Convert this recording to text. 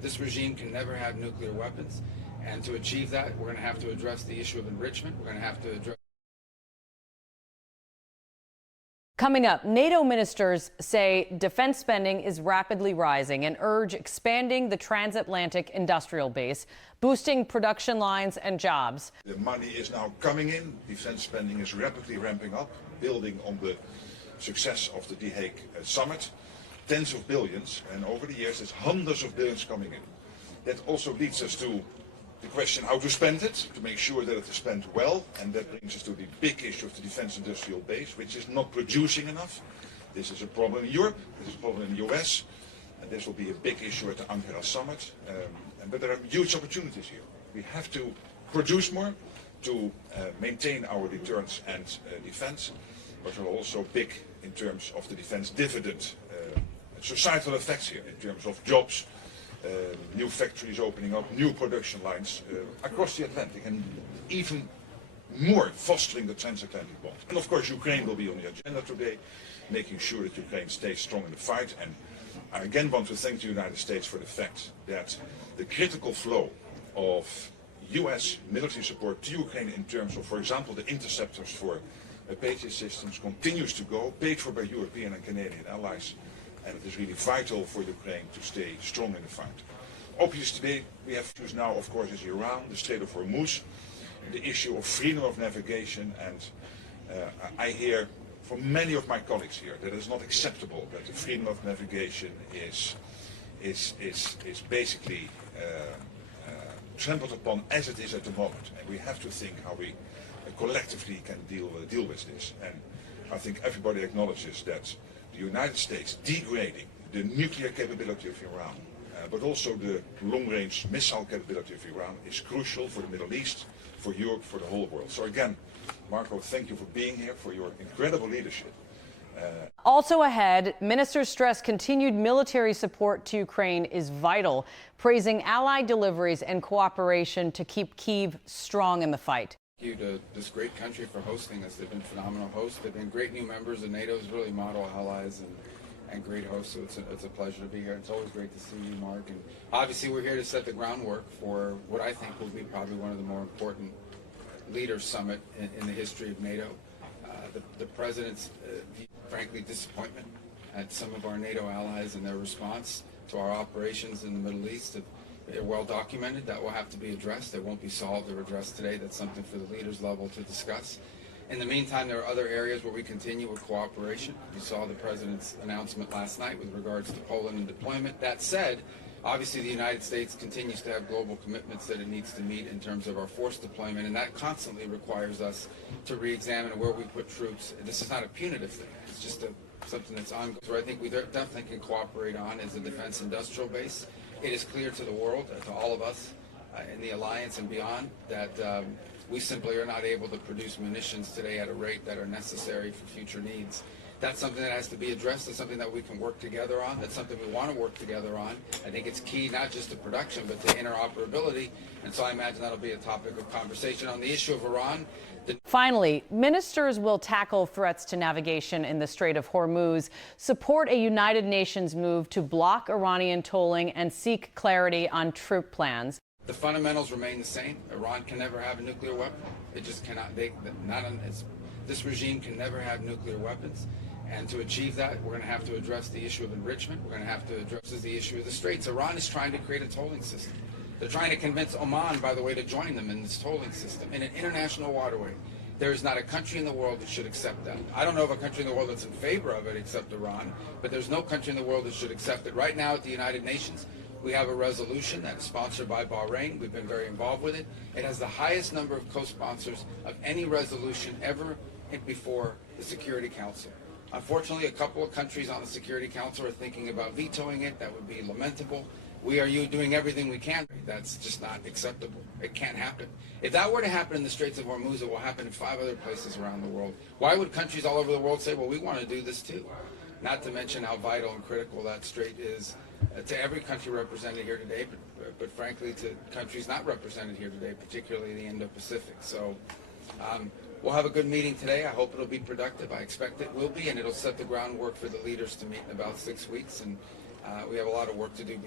This regime can never have nuclear weapons. And to achieve that, we're going to have to address the issue of enrichment. We're going to have to address. Coming up, NATO ministers say defense spending is rapidly rising and urge expanding the transatlantic industrial base, boosting production lines and jobs. The money is now coming in. Defense spending is rapidly ramping up, building on the success of the The Hague summit. Tens of billions, and over the years there's hundreds of billions coming in. That also leads us to the question how to spend it, to make sure that it is spent well, and that brings us to the big issue of the defense industrial base, which is not producing enough. This is a problem in Europe, this is a problem in the US, and this will be a big issue at the Ankara summit. But there are huge opportunities here. We have to produce more to maintain our deterrence and defense, but there are also big in terms of the defense dividend, societal effects here in terms of jobs, new factories opening up, new production lines across the Atlantic, and even more fostering the transatlantic bond. And of course Ukraine will be on the agenda today, making sure that Ukraine stays strong in the fight. And I again want to thank the United States for the fact that the critical flow of US military support to Ukraine in terms of, for example, the interceptors for Patriot systems continues to go, paid for by European and Canadian allies. And it is really vital for Ukraine to stay strong in the fight. Obviously, today we have issues now, of course, is Iran, the Strait of Hormuz, the issue of freedom of navigation, and I hear from many of my colleagues here that it is not acceptable that the freedom of navigation is basically trampled upon as it is at the moment, and we have to think how we collectively can deal with this. And I think everybody acknowledges that the United States degrading the nuclear capability of Iran, but also the long-range missile capability of Iran is crucial for the Middle East, for Europe, for the whole world. So again, Marco, thank you for being here, for your incredible leadership. Also ahead, ministers stress continued military support to Ukraine is vital, praising allied deliveries and cooperation to keep Kyiv strong in the fight. Thank you to this great country for hosting us. They've been phenomenal hosts. They've been great new members of NATO, really model allies and great hosts. So it's a pleasure to be here. It's always great to see you, Mark. And obviously we're here to set the groundwork for what I think will be probably one of the more important leaders summit in the history of NATO. The president's, frankly, disappointment at some of our NATO allies and their response to our operations in the Middle East. They're well documented. That will have to be addressed. They won't be solved or addressed today. That's something for the leaders level to discuss. In the meantime, there are other areas where we continue with cooperation. You saw the president's announcement last night with regards to Poland and deployment. That said, obviously the United States continues to have global commitments that it needs to meet in terms of our force deployment, and that constantly requires us to re-examine where we put troops. This is not a punitive thing. It's just something that's ongoing. So I think we definitely can cooperate on is the defense industrial base. It is clear to the world, to all of us in the alliance and beyond, that we simply are not able to produce munitions today at a rate that are necessary for future needs. That's something that has to be addressed. It's something that we can work together on. That's something we want to work together on. I think it's key not just to production, but to interoperability. And so I imagine that'll be a topic of conversation. On the issue of Iran, finally, ministers will tackle threats to navigation in the Strait of Hormuz, support a United Nations move to block Iranian tolling, and seek clarity on troop plans. The fundamentals remain the same. Iran can never have a nuclear weapon. It just cannot. This regime can never have nuclear weapons. And to achieve that, we're going to have to address the issue of enrichment. We're going to have to address the issue of the Straits. Iran is trying to create a tolling system. They're trying to convince Oman, by the way, to join them in this tolling system in an international waterway. There is not a country in the world that should accept that. I don't know of a country in the world that's in favor of it except Iran, but there's no country in the world that should accept it. Right now at the United Nations, we have a resolution that is sponsored by Bahrain. We've been very involved with it. It has the highest number of co-sponsors of any resolution ever before the Security Council. Unfortunately, a couple of countries on the Security Council are thinking about vetoing it. That would be lamentable. We are doing everything we can. That's just not acceptable. It can't happen. If that were to happen in the Straits of Hormuz, it will happen in 5 other places around the world. Why would countries all over the world say, well, we want to do this too? Not to mention how vital and critical that strait is to every country represented here today, but frankly to countries not represented here today, particularly the Indo-Pacific. So we'll have a good meeting today. I hope it'll be productive. I expect it will be, and it'll set the groundwork for the leaders to meet in about 6 weeks. And we have a lot of work to do.